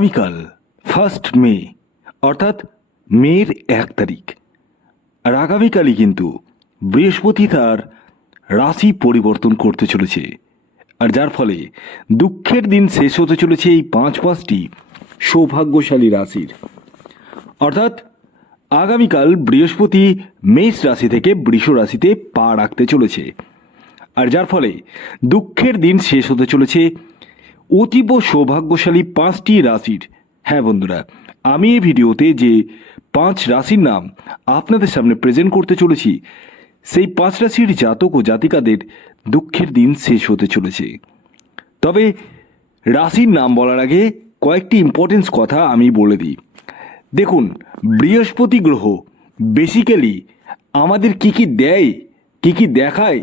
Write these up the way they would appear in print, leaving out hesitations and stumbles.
আগামীকাল 1 মে অর্থাৎ মের 1 তারিখ, আর আগামীকালই কিন্তু বৃহস্পতি তার রাশি পরিবর্তন করতে চলেছে, আর যার ফলে দুঃখের দিন শেষ হতে চলেছে এই পাঁচটি সৌভাগ্যশালী রাশির। অর্থাৎ আগামীকাল বৃহস্পতি মেষ রাশি থেকে বৃষ রাশিতে পা রাখতে চলেছে, আর যার ফলে দুঃখের দিন শেষ হতে চলেছে অতীব সৌভাগ্যশালী 5টি রাশির। হ্যাঁ বন্ধুরা, আমি এই ভিডিওতে যে 5 রাশির নাম আপনাদের সামনে প্রেজেন্ট করতে চলেছি, সেই 5 রাশির জাতক ও জাতিকাদের দুঃখের দিন শেষ হতে চলেছে। তবে রাশির নাম বলার আগে কয়েকটি ইম্পর্টেন্স কথা আমি বলে দিই। দেখুন, বৃহস্পতি গ্রহ বেসিক্যালি আমাদের কি কি দেয়, কি কি দেখায়,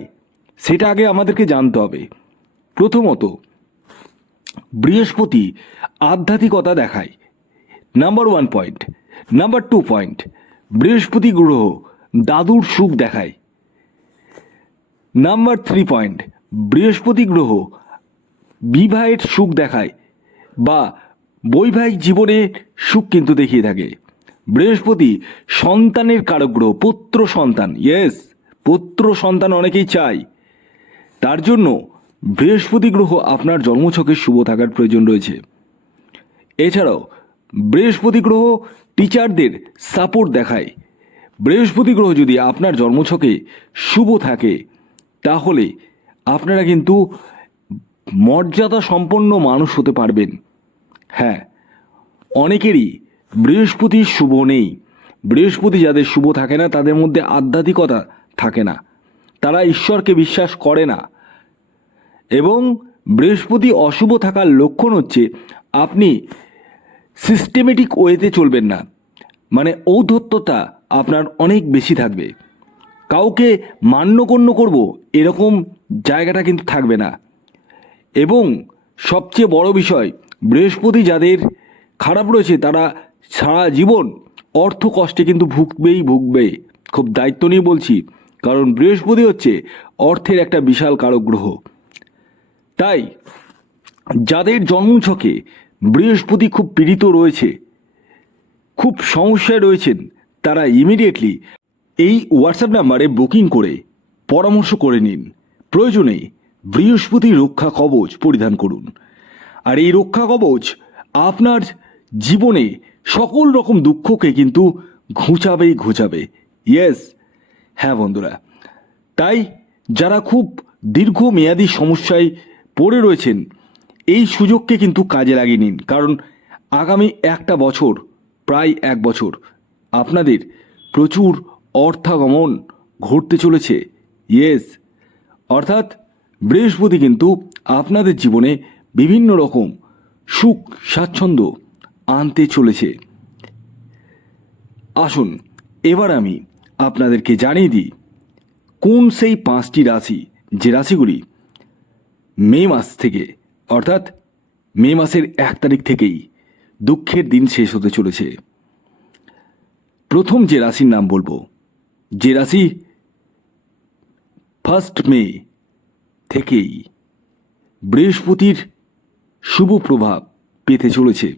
সেটা আগে আমাদেরকে জানতে হবে। প্রথমত, বৃহস্পতি আধ্যাত্মিকতা দেখায়, নাম্বার 1 পয়েন্ট। নাম্বার 2 পয়েন্ট, বৃহস্পতি গ্রহ দাদুর সুখ দেখায়। নাম্বার 3 পয়েন্ট, বৃহস্পতি গ্রহ বিবাহের সুখ দেখায় বা বৈবাহিক জীবনের সুখ কিন্তু দেখিয়ে থাকে। বৃহস্পতি সন্তানের কারক গ্রহ, পুত্র সন্তান। ইয়েস, পুত্র সন্তান অনেকেই চায়, তার জন্য বৃহস্পতি গ্রহ আপনার জন্মছকে শুভ থাকার প্রয়োজন রয়েছে। এছাড়াও বৃহস্পতি গ্রহ টিচারদের সাপোর্ট দেখায়। বৃহস্পতি গ্রহ যদি আপনার জন্মছকে শুভ থাকে, তাহলে আপনারা কিন্তু মর্যাদা সম্পন্ন মানুষ হতে পারবেন। হ্যাঁ, অনেকেরই বৃহস্পতি শুভ নেই। বৃহস্পতি যাদের শুভ থাকে না, তাদের মধ্যে আধ্যাত্মিকতা থাকে না, তারা ঈশ্বরকে বিশ্বাস করে না। এবং বৃহস্পতি অশুভ থাকার লক্ষণ হচ্ছে আপনি সিস্টেমেটিক ওয়েতে চলবেন না, মানে ঔদ্ধত্যতা আপনার অনেক বেশি থাকবে। কাউকে মান্যগণ্য করব এরকম জায়গাটা কিন্তু থাকবে না। এবং সবচেয়ে বড় বিষয়, বৃহস্পতি যাদের খারাপ রয়েছে তারা সারা জীবন অর্থ কষ্টে কিন্তু ভুগবে। খুব দায়িত্ব নিয়ে বলছি, কারণ বৃহস্পতি হচ্ছে অর্থের একটা বিশাল কারক গ্রহ। তাই যাদের জন্মছকে বৃহস্পতি খুব পীড়িত রয়েছে, খুব সমস্যায় রয়েছেন, তারা ইমিডিয়েটলি এই হোয়াটসঅ্যাপ নাম্বারে বুকিং করে পরামর্শ করে নিন। প্রয়োজনে বৃহস্পতি রক্ষা কবচ পরিধান করুন, আর এই রক্ষা কবচ আপনার জীবনে সকল রকম দুঃখকে কিন্তু ঘুচাবে। ইয়েস, হ্যাঁ বন্ধুরা, তাই যারা খুব দীর্ঘমেয়াদী সমস্যায় পড়ে রয়েছেন, এই সুযোগকে কিন্তু কাজে লাগিয়ে নিন, কারণ আগামী একটা বছর, প্রায় 1 বছর আপনাদের প্রচুর অর্থাগমন ঘটতে চলেছে। ইয়েস, অর্থাৎ বৃহস্পতি কিন্তু আপনাদের জীবনে বিভিন্ন রকম সুখ স্বাচ্ছন্দ্য আনতে চলেছে। আসুন এবার আমি আপনাদেরকে জানিয়ে দিই কোন সেই 5টি রাশি, যে রাশিগুলি মে মাস থেকে, অর্থাৎ মে মাসের 1 তারিখ থেকেই দুঃখের দিন শেষ হতে চলেছে। প্রথম যে রাশির নাম বলবো, যে রাশি 1 মে থেকেই বৃহস্পতির শুভ প্রভাব পেতে চলেছে,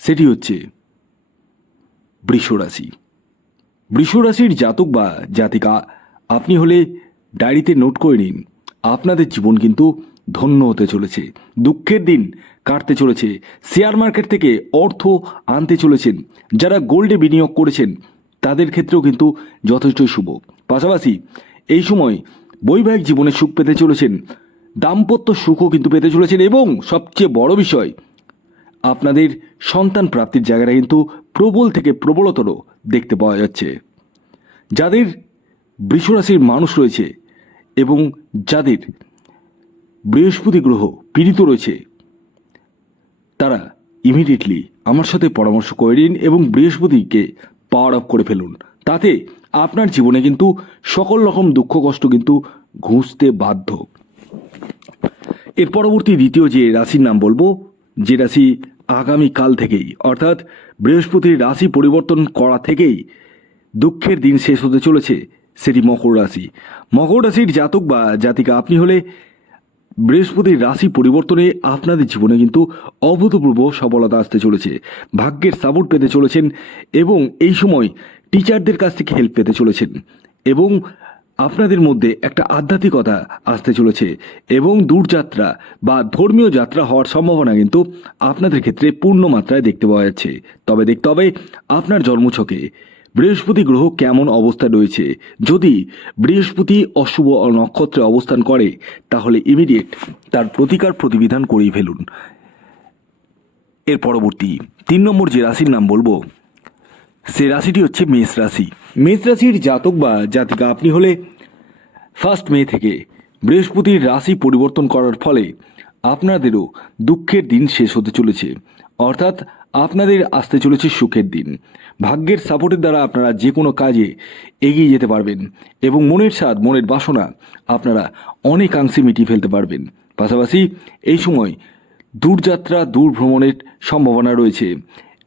সেটি হচ্ছে বৃষ রাশি। বৃষ রাশির জাতক বা জাতিকা আপনি হলে ডায়েরিতে নোট করে নিন, আপনাদের জীবন কিন্তু ধন্য হতে চলেছে। দুঃখের দিন কাটতে চলেছে। শেয়ার মার্কেট থেকে অর্থ আনতে চলেছেন। যারা গোল্ডে বিনিয়োগ করেছেন তাদের ক্ষেত্রেও কিন্তু যথেষ্ট শুভ। পাশাপাশি এই সময় বৈবাহিক জীবনে সুখ পেতে চলেছেন, দাম্পত্য সুখও কিন্তু পেতে চলেছেন, এবং সবচেয়ে বড় বিষয়, আপনাদের সন্তান প্রাপ্তির জায়গাটা কিন্তু প্রবল থেকে প্রবলতর দেখতে পাওয়া যাচ্ছে। যাদের বৃষ রাশির মানুষ রয়েছে এবং যাদের বৃহস্পতি গ্রহ পীড়িত রয়েছে, তারা ইমিডিয়েটলি আমার সাথে পরামর্শ করে নিন এবং বৃহস্পতিকে পাওয়ার অফ করে ফেলুন। তাতে আপনার জীবনে কিন্তু সকল রকম দুঃখ কষ্ট কিন্তু ঘুচতে বাধ্য। এর পরবর্তী দ্বিতীয় যে রাশির নাম বলবো, যে রাশি আগামীকাল থেকেই, অর্থাৎ বৃহস্পতির রাশি পরিবর্তন করা থেকেই দুঃখের দিন শেষ হতে চলেছে, সেটি মকর রাশি। মকর রাশির জাতক বা জাতিকা আপনি হলে বৃহস্পতির রাশি পরিবর্তনে আপনাদের জীবনে কিন্তু অভূতপূর্ব সফলতা আসতে চলেছে, ভাগ্যের সাপোর্ট পেতে চলেছেন এবং এই সময় টিচারদের কাছ থেকে হেল্প পেতে চলেছেন এবং আপনাদের মধ্যে একটা আধ্যাত্মিকতা আসতে চলেছে এবং দূরযাত্রা বা ধর্মীয় যাত্রা হওয়ার সম্ভাবনা কিন্তু আপনাদের ক্ষেত্রে পূর্ণ মাত্রায় দেখতে পাওয়া যাচ্ছে। তবে দেখতে হবে আপনার জন্মছকে বৃহস্পতি গ্রহ কেমন অবস্থা রয়েছে। যদি বৃহস্পতি অশুভ নক্ষত্রে অবস্থান করে তাহলে ইমিডিয়েট তার প্রতিকার প্রতিবিধান করেই ফেলুন। এর পরবর্তী 3 নম্বর যে রাশির নাম বলবো সে রাশিটি হচ্ছে মেষ রাশি। মেষ রাশির জাতক বা জাতিকা আপনি হলে 1 মে থেকে বৃহস্পতির রাশি পরিবর্তন করার ফলে আপনাদেরও দুঃখের দিন শেষ হতে চলেছে, অর্থাৎ আপনাদের আসতে চলেছে সুখের দিন। ভাগ্যের সাপোর্টের দ্বারা আপনারা যে কোনো কাজে এগিয়ে যেতে পারবেন এবং মনের স্বাদ মনের বাসনা আপনারা অনেকাংশে মিটিয়ে ফেলতে পারবেন। পাশাপাশি এই সময় দূরযাত্রা দূর ভ্রমণের সম্ভাবনা রয়েছে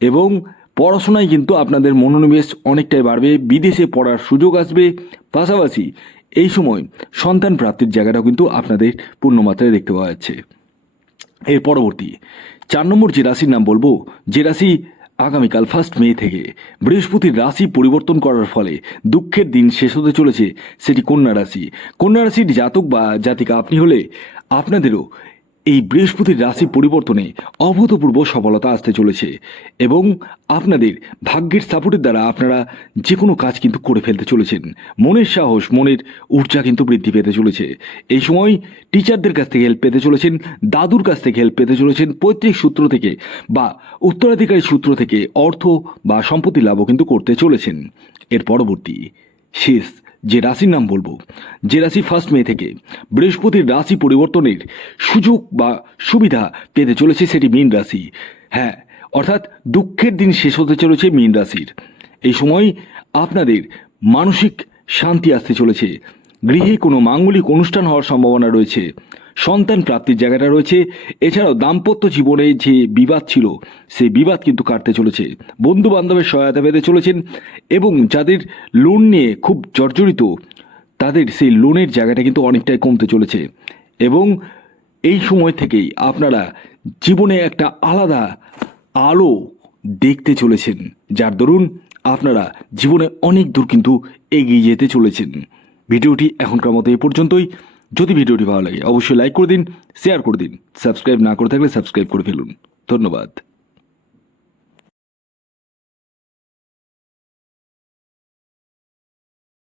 এবং পড়াশোনায় কিন্তু আপনাদের মনোনিবেশ অনেকটাই বাড়বে, বিদেশে পড়ার সুযোগ আসবে। পাশাপাশি এই সময় সন্তান প্রাপ্তির জায়গাটাও কিন্তু আপনাদের পূর্ণমাত্রায় দেখতে পাওয়া যাচ্ছে। এর পরবর্তী 4 নম্বর যে রাশির নাম বলবো, যে রাশি আগামীকাল 1 মে থেকে বৃহস্পতির রাশি পরিবর্তন করার ফলে দুঃখের দিন শেষ হতে চলেছে, সেটি কন্যা রাশি। কন্যা রাশির জাতক বা জাতিকা আপনি হলে আপনাদেরও এই বৃহস্পতির রাশি পরিবর্তনে অভূতপূর্ব সফলতা আসতে চলেছে এবং আপনাদের ভাগ্যের সাপোর্টের দ্বারা আপনারা যে কোনো কাজ কিন্তু করে ফেলতে চলেছেন। মনের সাহস মনের ঊর্জা কিন্তু বৃদ্ধি পেতে চলেছে। এই সময় টিচারদের কাছ থেকে হেল্প পেতে চলেছেন, দাদুর কাছ থেকে হেল্প পেতে চলেছেন, পৈতৃক সূত্র থেকে বা উত্তরাধিকারী সূত্র থেকে অর্থ বা সম্পত্তি লাভও কিন্তু করতে চলেছেন। এর পরবর্তী শেষ যে রাশির নাম বলবো, যে রাশি 1 মে থেকে বৃহস্পতির রাশি পরিবর্তনের সুযোগ বা সুবিধা পেতে চলেছে, সেটি মীন রাশি। হ্যাঁ, অর্থাৎ দুঃখের দিন শেষ হতে চলেছে মীন রাশির। এই সময় আপনাদের মানসিক শান্তি আসতে চলেছে, গৃহে কোনো মাঙ্গলিক অনুষ্ঠান হওয়ার সম্ভাবনা রয়েছে, সন্তান প্রাপ্তির জায়গাটা রয়েছে। এছাড়াও দাম্পত্য জীবনে যে বিবাদ ছিল সেই বিবাদ কিন্তু কাটতে চলেছে, বন্ধু বান্ধবের সহায়তা পেতে চলেছেন এবং যাদের লোন নিয়ে খুব জর্জরিত তাদের সেই লোনের জায়গাটা কিন্তু অনেকটাই কমতে চলেছে এবং এই সময় থেকেই আপনারা জীবনে একটা আলাদা আলো দেখতে চলেছেন, যার দরুন আপনারা জীবনে অনেক দূর কিন্তু এগিয়ে যেতে চলেছেন। ভিডিওটি এখনকার মতো এ পর্যন্তই। যদি ভিডিওটি ভালো লাগে অবশ্যই লাইক করে দিন, শেয়ার করে দিন, সাবস্ক্রাইব না করে থাকলে সাবস্ক্রাইব করে ফেলুন। ধন্যবাদ।